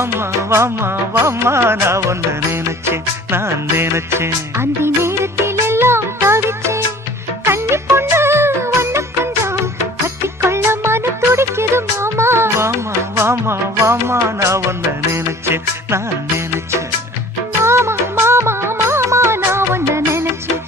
வாமா வாமா வாமா நான் ஒன்ன நினைச்சேன் நான் நினைச்சேன் அந்த நேரத்தில் எல்லாம் தவிச்சேன் கண்ணி பொண்ணு ஒன்னு கொஞ்சம் கட்டிக்கொள்ள மன துடிக்குது மாமா வாமா வாமா வாமா நான் ஒன்ன நினைச்சேன் நான் நினைச்சேன் மாமா மாமா மாமா நான் ஒன்ன நினைச்சேன்